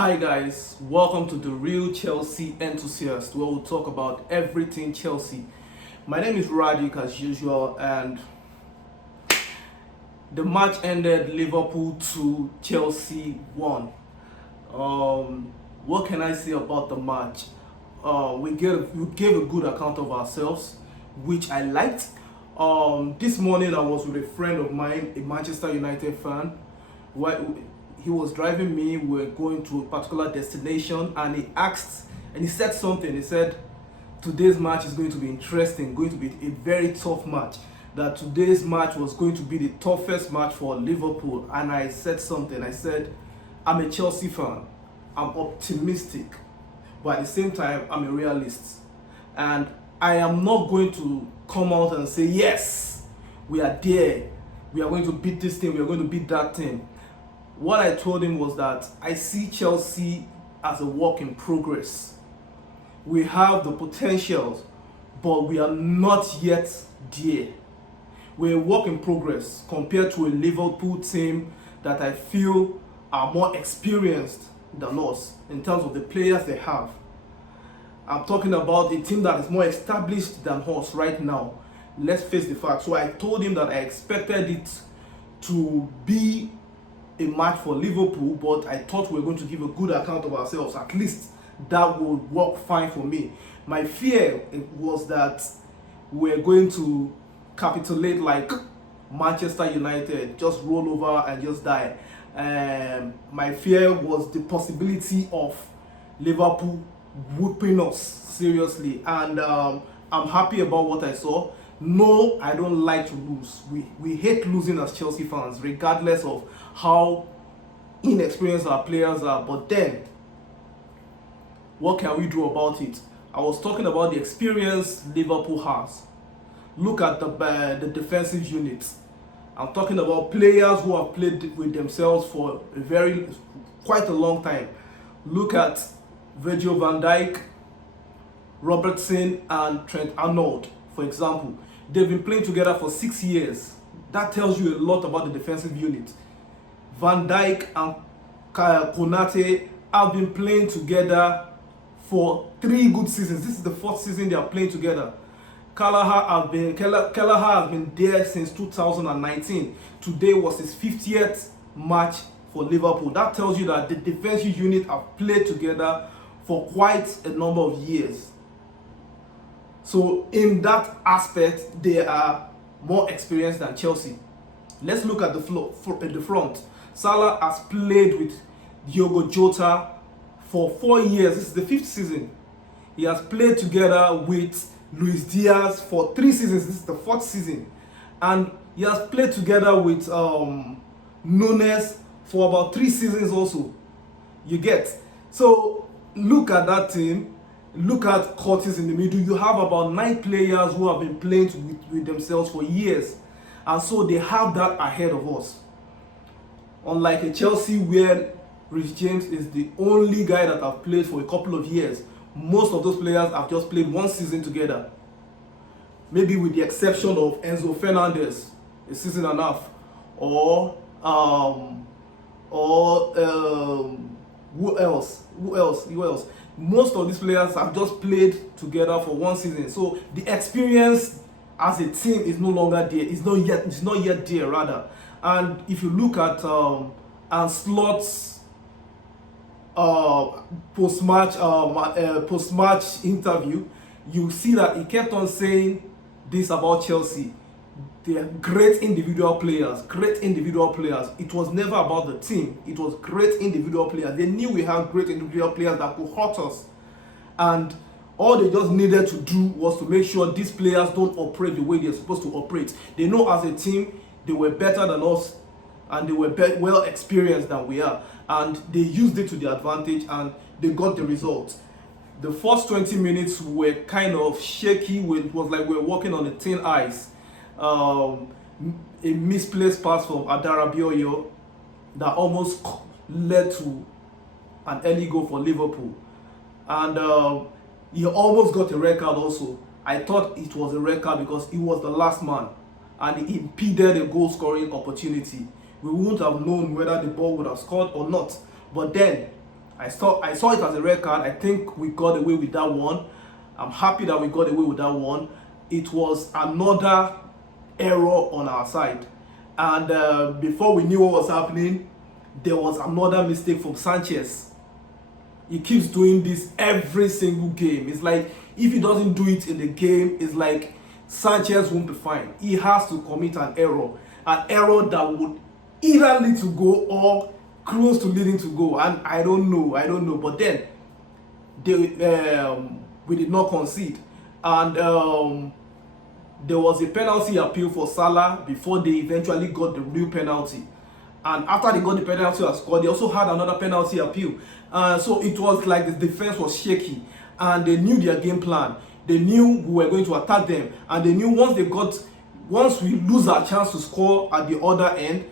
Hi guys, welcome to the Real Chelsea Enthusiast, where we'll talk about everything Chelsea. My name is Radik as usual, and the match ended Liverpool 2, Chelsea 1. What can I say about the match? We gave a good account of ourselves, which I liked. This morning I was with a friend of mine, a Manchester United fan. He was driving me. We were going to a particular destination, and he said something. He said, "Today's match is going to be interesting, going to be a very tough match. That today's match was going to be the toughest match for Liverpool." And I said something. I said, "I'm a Chelsea fan. I'm optimistic, but at the same time, I'm a realist, and I am not going to come out and say yes, we are there. We are going to beat this team. We are going to beat that team." What I told him was that I see Chelsea as a work in progress. We have the potentials, but we are not yet there. We're a work in progress compared to a Liverpool team that I feel are more experienced than us in terms of the players they have. I'm talking about a team that is more established than us right now. Let's face the facts. So I told him that I expected it to be a match for Liverpool, but I thought we were going to give a good account of ourselves. At least that would work fine for me. My fear was that we're going to capitulate like Manchester United, just roll over and just die. My fear was the possibility of Liverpool whooping us seriously, and I'm happy about what I saw. No, I don't like to lose. We hate losing as Chelsea fans, regardless of how inexperienced our players are. But then, what can we do about it? I was talking about the experience Liverpool has. Look at the defensive unit. I'm talking about players who have played with themselves for quite a long time. Look at Virgil van Dijk, Robertson, and Trent Arnold, for example. They've been playing together for 6 years. That tells you a lot about the defensive unit. Van Dijk and Konate have been playing together for 3 good seasons. This is the 4th season they are playing together. Kelleher has been there since 2019. Today was his 50th match for Liverpool. That tells you that the defensive unit have played together for quite a number of years. So in that aspect, they are more experienced than Chelsea. Let's look at the front. Salah has played with Diogo Jota for 4 years. This is the 5th season. He has played together with Luis Diaz for 3 seasons. This is the 4th season. And he has played together with Nunes for about 3 seasons also. You get? So look at that team. Look at Curtis in the middle. You have about 9 players who have been playing with themselves for years. And so they have that ahead of us. Unlike a Chelsea where Reece James is the only guy that have played for a couple of years. Most of those players have just played 1 season together. Maybe with the exception of Enzo Fernandez, a season and a half. Or who else? Most of these players have just played together for 1 season. So the experience as a team is no longer there. It's not yet there rather. And if you look at Ancelotti's post-match interview, you see that he kept on saying this about Chelsea. They are great individual players. It was never about the team. It was great individual players. They knew we had great individual players that could hurt us. And all they just needed to do was to make sure these players don't operate the way they're supposed to operate. They know as a team, they were better than us, and they were well experienced than we are. And they used it to their advantage, and they got the results. The first 20 minutes were kind of shaky. It was like we were walking on a thin ice. A misplaced pass from Adara Bioyo that almost led to an early goal for Liverpool. And he almost got a red card also. I thought it was a red card because he was the last man and he impeded a goal scoring opportunity. We wouldn't have known whether the ball would have scored or not. But then I saw it as a red card. I think we got away with that one. I'm happy that we got away with that one. It was another error on our side. And before we knew what was happening, there was another mistake from Sanchez. He keeps doing this every single game. It's like if he doesn't do it in the game, it's like Sanchez won't be fine. He has to commit an error that would either lead to goal or close to leading to goal. And I don't know. But then we did not concede, and there was a penalty appeal for Salah before they eventually got the real penalty. And after they got the penalty and scored, they also had another penalty appeal. So it was like the defense was shaky, and they knew their game plan. They knew we were going to attack them, and they knew once we lose our chance to score at the other end,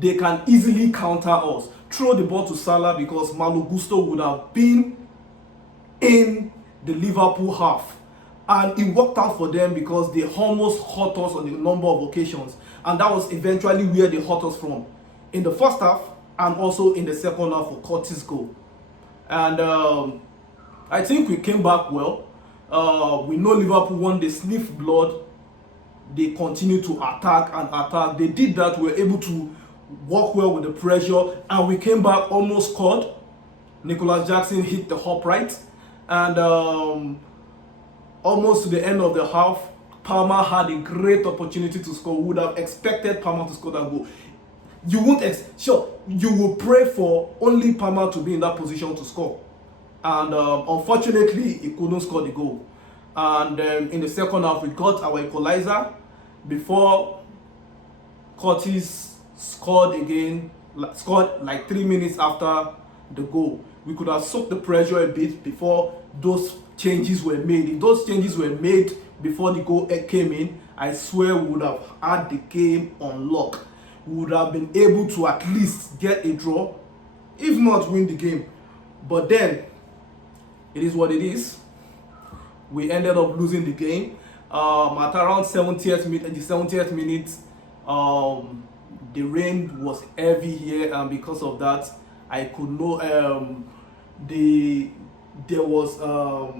they can easily counter us. Throw the ball to Salah, because Malo Gusto would have been in the Liverpool half. And it worked out for them because they almost hurt us on a number of occasions. And that was eventually where they hurt us from. In the first half and also in the second half for Curtis' goal. And I think we came back well. We know Liverpool, when they sniff blood, they continue to attack and attack. They did that. We were able to work well with the pressure, and we came back, almost scored. Nicholas Jackson hit the upright, and almost to the end of the half, Palmer had a great opportunity to score. We would have expected Palmer to score that goal. You will pray for only Palmer to be in that position to score, and unfortunately he couldn't score the goal. And in the second half, we got our equalizer before Curtis scored like 3 minutes after the goal. We could have soaked the pressure a bit before those changes were made. If those changes were made before the goal came in, I swear we would have had the game on lock. We would have been able to at least get a draw, if not win the game. But then, it is what it is. We ended up losing the game. At around 70th minute, the rain was heavy here, and because of that, I could know there was a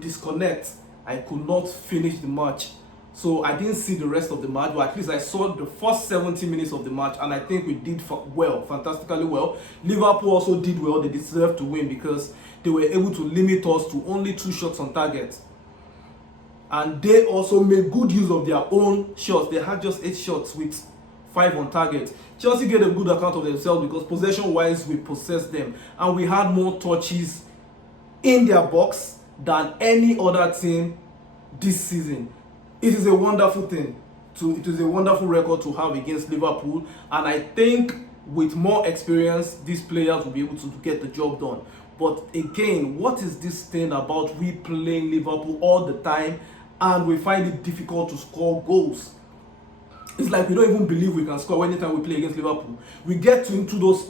disconnect. I could not finish the match, so I didn't see the rest of the match. But at least I saw the first 70 minutes of the match, and I think we did well, fantastically well. Liverpool also did well. They deserved to win because they were able to limit us to only 2 shots on target. And they also made good use of their own shots. They had just 8 shots with 5 on target. Chelsea get a good account of themselves because possession-wise, we possessed them. And we had more touches in their box than any other team this season. It is a wonderful thing. It is a wonderful record to have against Liverpool. And I think with more experience, these players will be able to get the job done. But again, what is this thing about we playing Liverpool all the time and we find it difficult to score goals? It's like we don't even believe we can score anytime we play against Liverpool. We get into those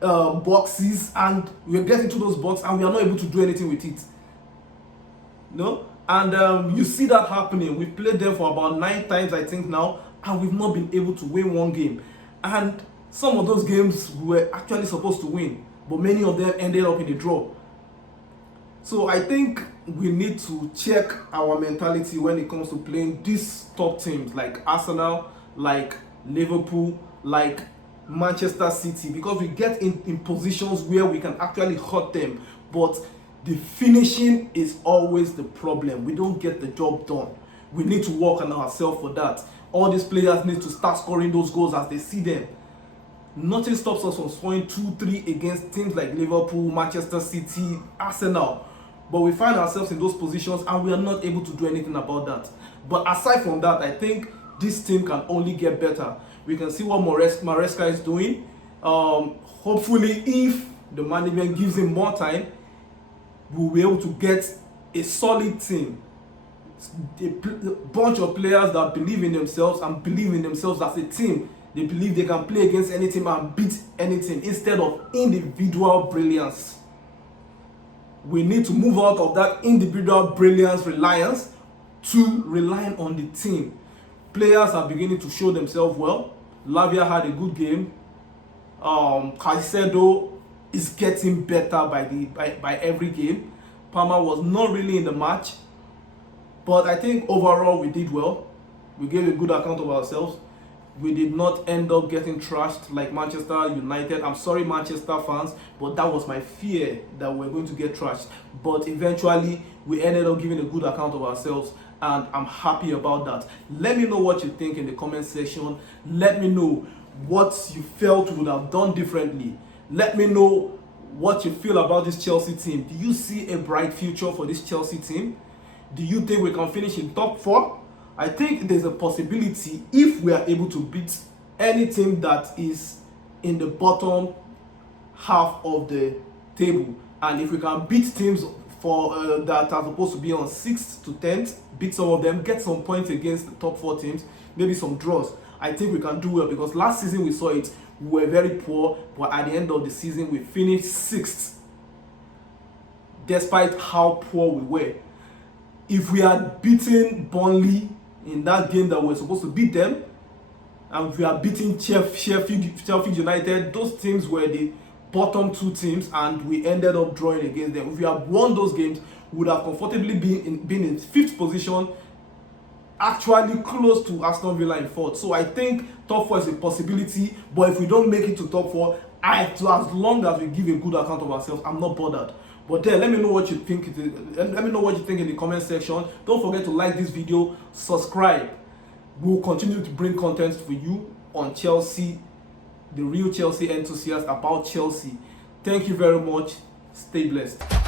boxes, and we get into those boxes and we are not able to do anything with it. No? And you see that happening. We played them for about 9 times, I think now, and we've not been able to win one game. And some of those games we were actually supposed to win, but many of them ended up in a draw. So I think we need to check our mentality when it comes to playing these top teams like Arsenal, like Liverpool, like Manchester City, because we get in positions where we can actually hurt them, but the finishing is always the problem. We don't get the job done. We need to work on ourselves for that. All these players need to start scoring those goals as they see them. Nothing stops us from scoring 2-3 against teams like Liverpool, Manchester City, Arsenal. But we find ourselves in those positions and we are not able to do anything about that. But aside from that, I think this team can only get better. We can see what Maresca is doing. Hopefully, if the management gives him more time, we'll be able to get a solid team. A bunch of players that believe in themselves and believe in themselves as a team. They believe they can play against any team and beat any team instead of individual brilliance. We need to move out of that individual brilliance reliance to relying on the team. Players are beginning to show themselves well. Lavia had a good game. Caicedo is getting better by every game. Palmer was not really in the match, but I think overall we did well. We gave a good account of ourselves. We did not end up getting trashed like Manchester United. I'm sorry, Manchester fans, but that was my fear, that we're going to get trashed. But eventually, we ended up giving a good account of ourselves, and I'm happy about that. Let me know what you think in the comment section. Let me know what you felt would have done differently. Let me know what you feel about this Chelsea team. Do you see a bright future for this Chelsea team? Do you think we can finish in top 4? I think there's a possibility if we are able to beat any team that is in the bottom half of the table, and if we can beat teams that are supposed to be on 6th to 10th, beat some of them, get some points against the top 4 teams, maybe some draws, I think we can do well, because last season we saw it. We were very poor, but at the end of the season we finished 6th despite how poor we were. If we had beaten Burnley in that game that we're supposed to beat them, and we are beating Sheffield United, those teams were the bottom 2 teams, and we ended up drawing against them. If we had won those games, we would have comfortably been in 5th position, actually close to Aston Villa in 4th. So I think top 4 is a possibility, but if we don't make it to top 4, as long as we give a good account of ourselves, I'm not bothered. But then let me know what you think. Let me know what you think in the comment section. Don't forget to like this video, subscribe. We will continue to bring content for you on Chelsea, the real Chelsea enthusiast, about Chelsea. Thank you very much. Stay blessed.